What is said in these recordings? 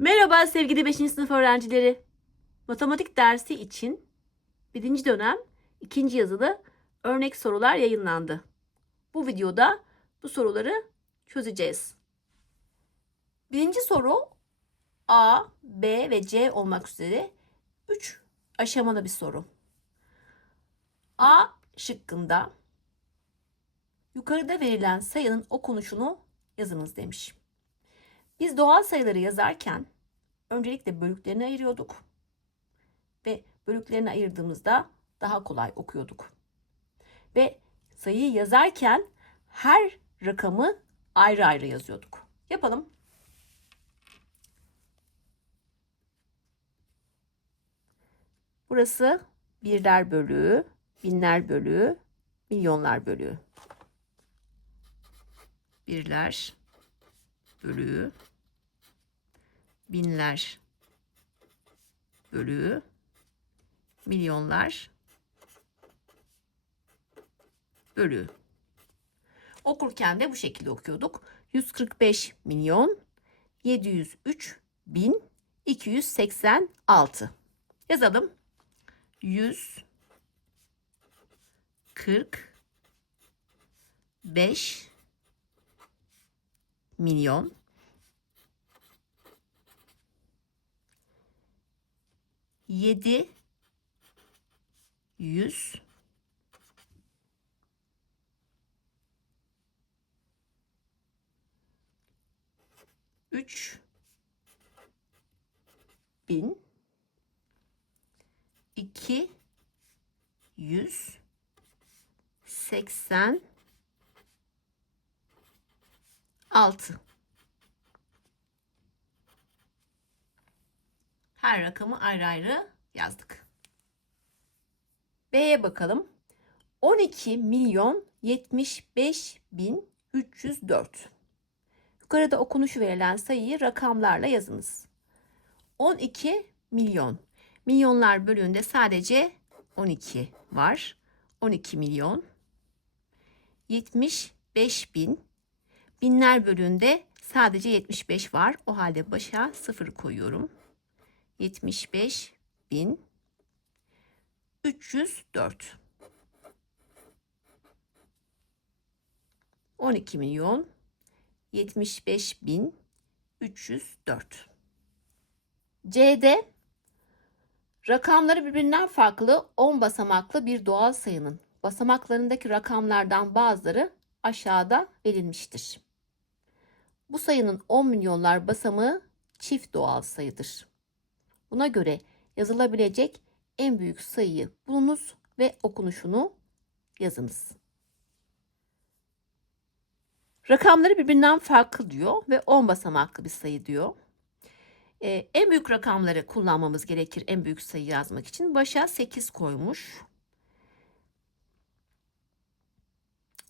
Merhaba sevgili 5. sınıf öğrencileri. Matematik dersi için 1. dönem 2. yazılı örnek sorular yayınlandı. Bu videoda bu soruları çözeceğiz. Birinci soru A, B ve C olmak üzere 3 aşamalı bir soru. A şıkkında yukarıda verilen sayının okunuşunu yazınız demiş. Biz doğal sayıları yazarken öncelikle bölüklerini ayırıyorduk. Ve bölüklerini ayırdığımızda daha kolay okuyorduk. Ve sayıyı yazarken her rakamı ayrı ayrı yazıyorduk. Yapalım. Burası birler bölüğü, binler bölüğü, milyonlar bölüğü. Birler bölüğü, binler bölüğü, milyonlar bölüğü. Okurken de bu şekilde okuyorduk. 145 milyon 703 bin 286. Yazalım. 145 milyon yedi. Yüz. Üç. Bin. İki. Yüz. Seksen. Altı. Her rakamı ayrı ayrı yazdık. B'ye bakalım. 12 milyon 75 bin 304. Yukarıda okunuşu verilen sayıyı rakamlarla yazınız. 12 milyon. Milyonlar bölüğünde sadece 12 var. 12 milyon. 75 bin. Binler bölüğünde sadece 75 var. O halde başa 0 koyuyorum. 75 bin 304 12 milyon 75 bin 304 C'de rakamları birbirinden farklı 10 basamaklı bir doğal sayının basamaklarındaki rakamlardan bazıları aşağıda verilmiştir. Bu sayının 10 milyonlar basamağı çift doğal sayıdır. Buna göre yazılabilecek en büyük sayıyı bulunuz ve okunuşunu yazınız. Rakamları birbirinden farklı diyor ve 10 basamaklı bir sayı diyor. Ee, en büyük rakamları kullanmamız gerekir en büyük sayı yazmak için. Başa 8 koymuş.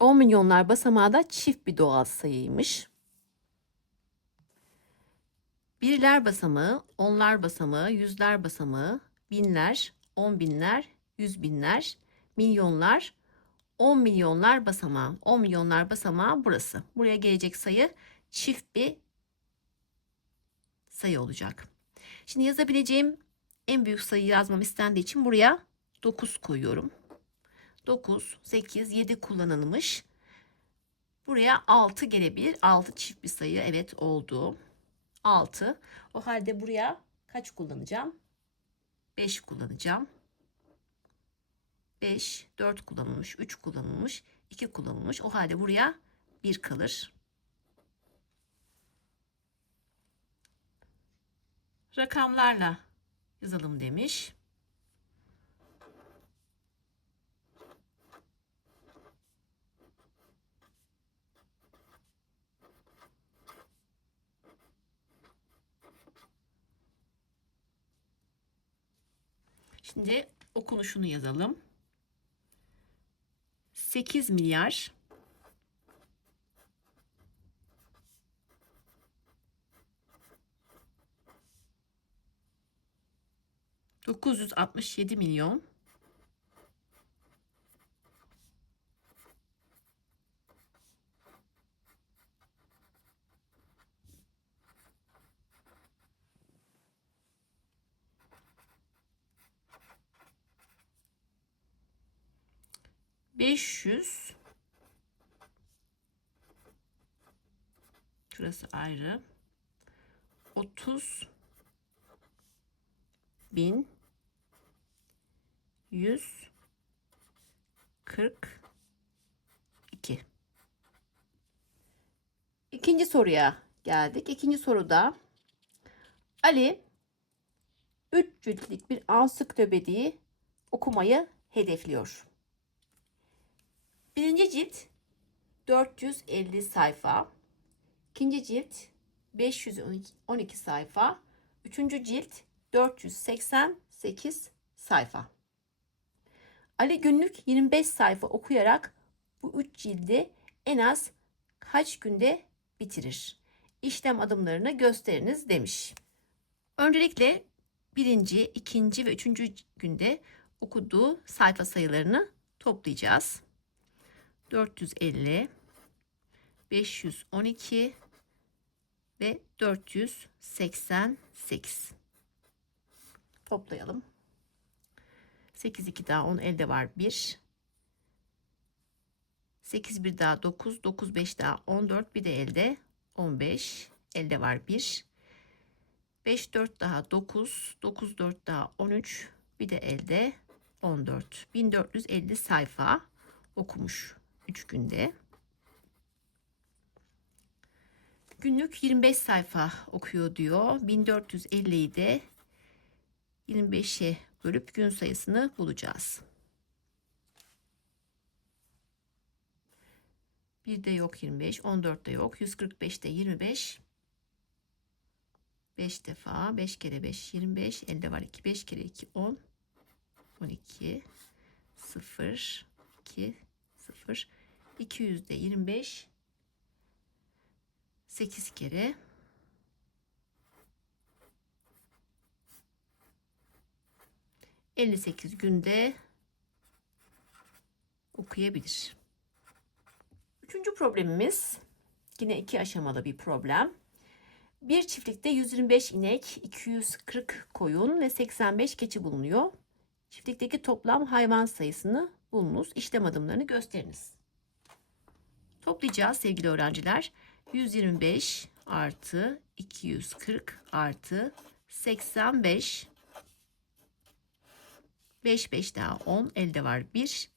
10 milyonlar basamağı da çift bir doğal sayıymış. Birler basamağı, onlar basamağı, yüzler basamağı, binler, on binler, yüz binler, milyonlar, on milyonlar basamağı. On milyonlar basamağı burası. Buraya gelecek sayı çift bir sayı olacak. Şimdi yazabileceğim en büyük sayı yazmam istendiği için buraya 9 koyuyorum. 9, 8, 7 kullanılmış. Buraya 6 gelebilir. 6 çift bir sayı evet oldu. 6. O halde buraya kaç kullanacağım? 5 kullanacağım. 5, 4 kullanılmış, 3 kullanılmış, 2 kullanılmış. O halde buraya 1 kalır. Rakamlarla yazalım demiş. Şimdi okunuşunu yazalım. 8 milyar 967 milyon ayrı. 30 bin 100 42 İkinci soruya geldik. İkinci soruda Ali 3 ciltlik bir ansiklopediyi okumayı hedefliyor. Birinci cilt 450 sayfa. İkinci cilt 512 sayfa. Üçüncü cilt 488 sayfa. Ali günlük 25 sayfa okuyarak bu üç cildi en az kaç günde bitirir? İşlem adımlarını gösteriniz demiş. Öncelikle birinci, ikinci ve üçüncü günde okuduğu sayfa sayılarını toplayacağız. 450, 512 ve 488. Toplayalım. 8 2 daha 10 elde var 1. 8 1 daha 9, 9 5 daha 14 bir de elde 15 elde var 1. 5 4 daha 9, 9 4 daha 13 bir de elde 14. 1450 sayfa okumuş 3 günde. Günlük 25 sayfa okuyor diyor. 1450'yi de 25'e bölüp gün sayısını bulacağız. Bir de yok 25, 14 de yok, 145 de 25. 5 defa, 5 kere 5 25, elde var 2, 5 kere 2 10, 12, 0, 2, 0, 200 de 25, 8 kere 58 günde okuyabilir. Üçüncü problemimiz yine iki aşamalı bir problem. Bir çiftlikte 125 inek, 240 koyun ve 85 keçi bulunuyor. Çiftlikteki toplam hayvan sayısını bulunuz. İşlem adımlarını gösteriniz. Toplayacağız sevgili öğrenciler. 125 artı 240 artı 85 5 5 daha 10 elde var 1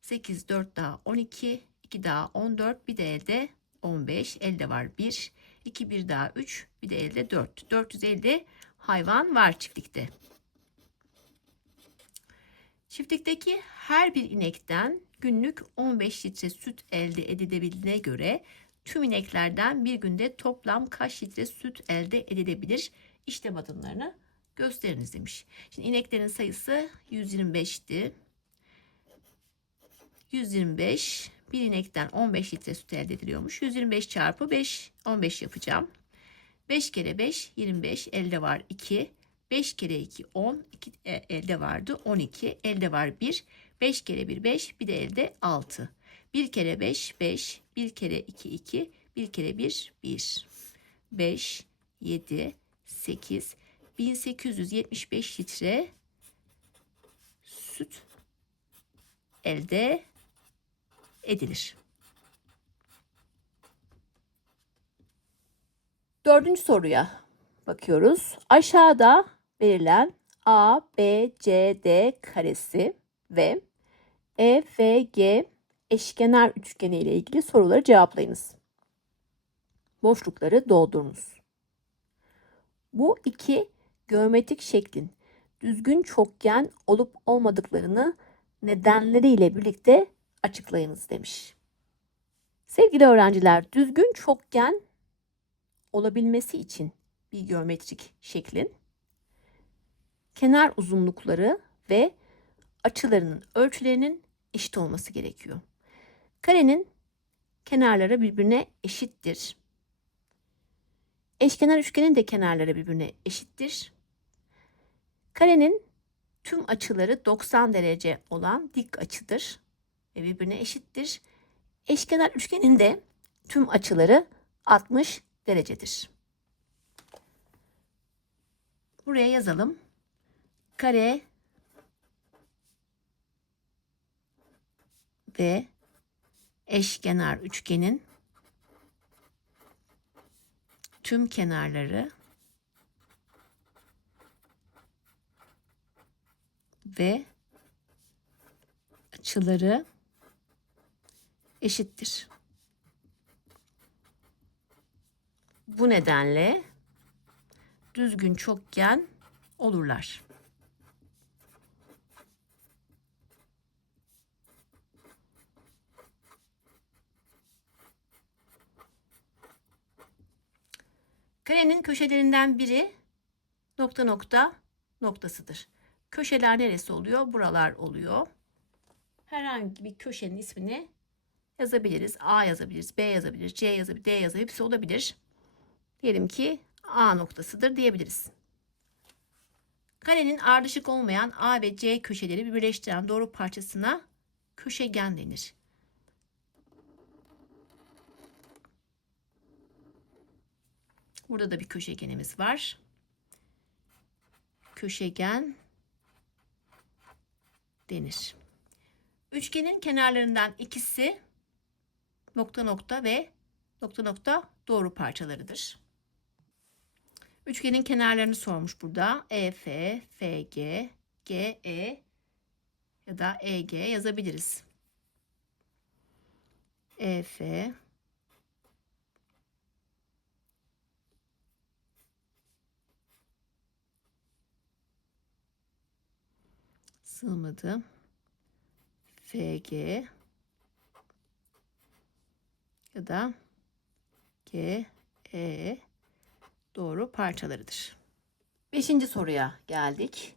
8 4 daha 12 2 daha 14 bir de elde 15 elde var 1 2 1 daha 3 bir de elde 4 450 hayvan var çiftlikte. Çiftlikteki her bir inekten günlük 15 litre süt elde edilebildiğine göre tüm ineklerden bir günde toplam kaç litre süt elde edilebilir? İşlem adımlarını gösteriniz demiş. Şimdi ineklerin sayısı 125'ti. 125 bir inekten 15 litre süt elde ediliyormuş. 125 çarpı 5 15 yapacağım. 5 kere 5 25 elde var 2. 5 kere 2 10 2 elde vardı 12 elde var 1. 5 kere 1 5 bir de elde 6. 1 kere 5 5 1 kere 2 2 1 kere 1 1. 5 7 8 1875 litre süt elde edilir. Dördüncü soruya bakıyoruz. Aşağıda verilen A, B, C, D karesi ve E, F, G eşkenar üçgeni ile ilgili soruları cevaplayınız. Boşlukları doldurunuz. Bu iki geometrik şeklin düzgün çokgen olup olmadıklarını nedenleriyle birlikte açıklayınız demiş. Sevgili öğrenciler, düzgün çokgen olabilmesi için bir geometrik şeklin kenar uzunlukları ve açılarının ölçülerinin eşit olması gerekiyor. Karenin kenarları birbirine eşittir. Eşkenar üçgenin de kenarları birbirine eşittir. Karenin tüm açıları 90 derece olan dik açıdır ve birbirine eşittir. Eşkenar üçgenin de tüm açıları 60 derecedir. Buraya yazalım. Kare ve eşkenar üçgenin tüm kenarları ve açıları eşittir. Bu nedenle düzgün çokgen olurlar. Karenin köşelerinden biri nokta nokta noktasıdır. Köşeler neresi oluyor? Buralar oluyor. Herhangi bir köşenin ismini yazabiliriz. A yazabiliriz, B yazabiliriz, C yazabiliriz, D yazabiliriz. Hepsi olabilir. Diyelim ki A noktasıdır diyebiliriz. Karenin ardışık olmayan A ve C köşeleri birleştiren doğru parçasına köşegen denir. Burada da bir köşegenimiz var. Köşegen denir. Üçgenin kenarlarından ikisi nokta nokta ve nokta nokta doğru parçalarıdır. Üçgenin kenarlarını sormuş burada. EF, FG, GE ya da EG yazabiliriz. EF sığmadı. FG ya da G, E doğru parçalarıdır. Beşinci soruya geldik.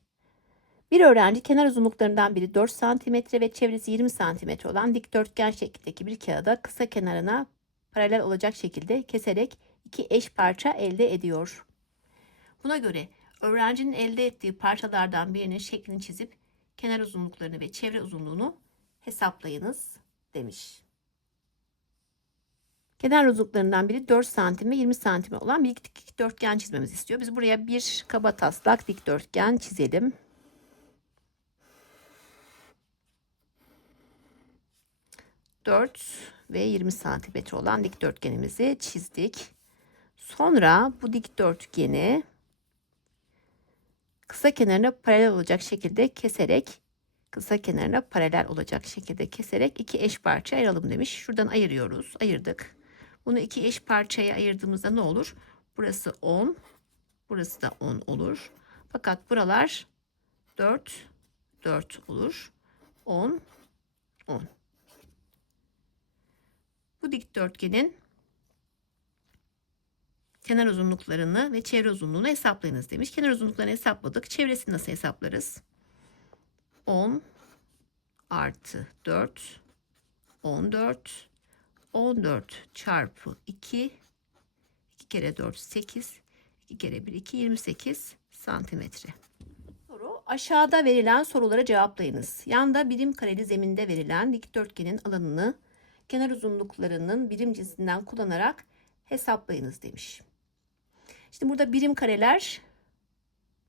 Bir öğrenci kenar uzunluklarından biri 4 cm ve çevresi 20 cm olan dikdörtgen şeklindeki bir kağıda kısa kenarına paralel olacak şekilde keserek iki eş parça elde ediyor. Buna göre öğrencinin elde ettiği parçalardan birinin şeklini çizip kenar uzunluklarını ve çevre uzunluğunu hesaplayınız demiş. Kenar uzunluklarından biri 4 santim ve 20 santim olan bir dikdörtgen çizmemizi istiyor. Biz buraya bir kaba taslak dikdörtgen çizelim. Dört ve 20 santimetre olan dikdörtgenimizi çizdik. Sonra bu dikdörtgeni kısa kenarına paralel olacak şekilde keserek kısa kenarına paralel olacak şekilde keserek iki eş parça ayıralım demiş. Şuradan ayırıyoruz. Ayırdık. Bunu iki eş parçaya ayırdığımızda ne olur? Burası 10. Burası da 10 olur. Fakat buralar 4 4 olur. 10 10. Bu dikdörtgenin kenar uzunluklarını ve çevre uzunluğunu hesaplayınız demiş. Kenar uzunluklarını hesapladık. Çevresini nasıl hesaplarız? 10 artı 4 14 14 çarpı 2 2 kere 4 8 2 kere 1 2 28 santimetre. Soru aşağıda verilen sorulara cevaplayınız. Yanda birim kareli zeminde verilen dikdörtgenin alanını kenar uzunluklarının birim cinsinden kullanarak hesaplayınız demiş. Şimdi burada birim kareler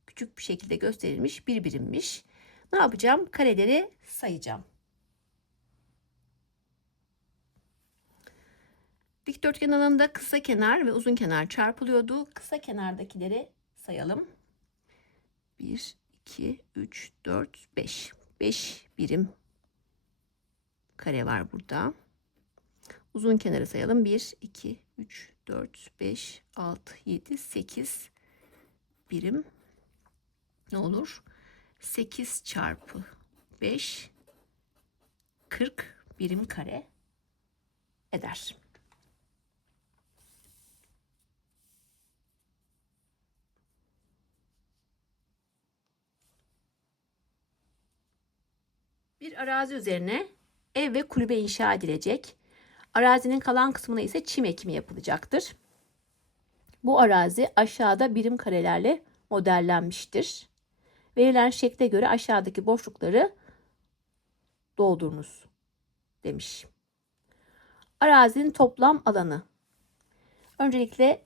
küçük bir şekilde gösterilmiş bir birimmiş. Ne yapacağım? Kareleri sayacağım. Dikdörtgen alanında kısa kenar ve uzun kenar çarpılıyordu. Kısa kenardakileri sayalım. 1, 2, 3, 4, 5. 5 birim kare var burada. Uzun kenarı sayalım. 1, 2, 3, 4, 5, 6, 7, 8 birim. Ne olur? 8 çarpı 5 40 birim kare eder. Bir arazi üzerine ev ve kulübe inşa edilecek. Arazinin kalan kısmına ise çim ekimi yapılacaktır. Bu arazi aşağıda birim karelerle modellenmiştir. Verilen şekle göre aşağıdaki boşlukları doldurunuz demiş. Arazinin toplam alanı. Öncelikle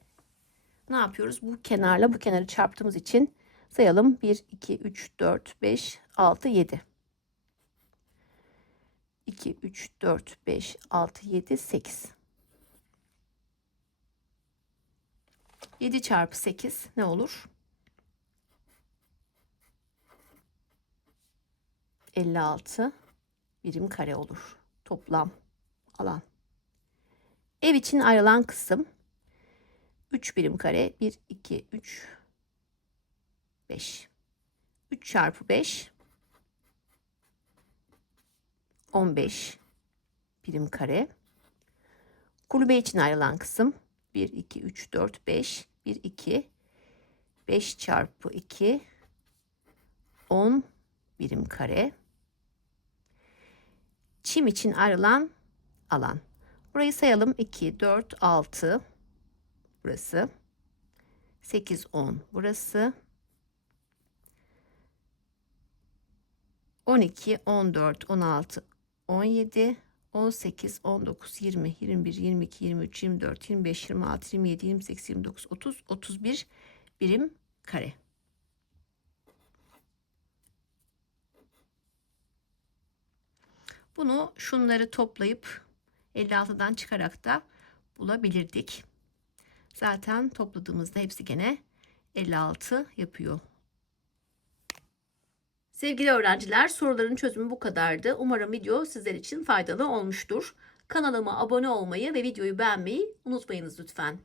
ne yapıyoruz? Bu kenarla bu kenarı çarptığımız için sayalım. 1, 2, 3, 4, 5, 6, 7. 2, 3, 4, 5, 6, 7, 8. 7 çarpı 8 ne olur? 56 birim kare olur. Toplam alan. Ev için ayrılan kısım 3 birim kare 1, 2, 3, 5. 3 çarpı 5 15 birim kare. Kulübe için ayrılan kısım 1, 2, 3, 4, 5. 1, 2, 5 çarpı 2 10 birim kare. Çim için ayrılan alan. Burayı sayalım. 2, 4, 6 burası. 8, 10 burası. 12, 14, 16, 17, 18, 19, 20, 21, 22, 23, 24, 25, 26, 27, 28, 29, 30, 31 birim kare. Bunu şunları toplayıp 56'dan çıkarak da bulabilirdik. Zaten topladığımızda hepsi gene 56 yapıyor. Sevgili öğrenciler soruların çözümü bu kadardı. Umarım video sizler için faydalı olmuştur. Kanalıma abone olmayı ve videoyu beğenmeyi unutmayınız lütfen.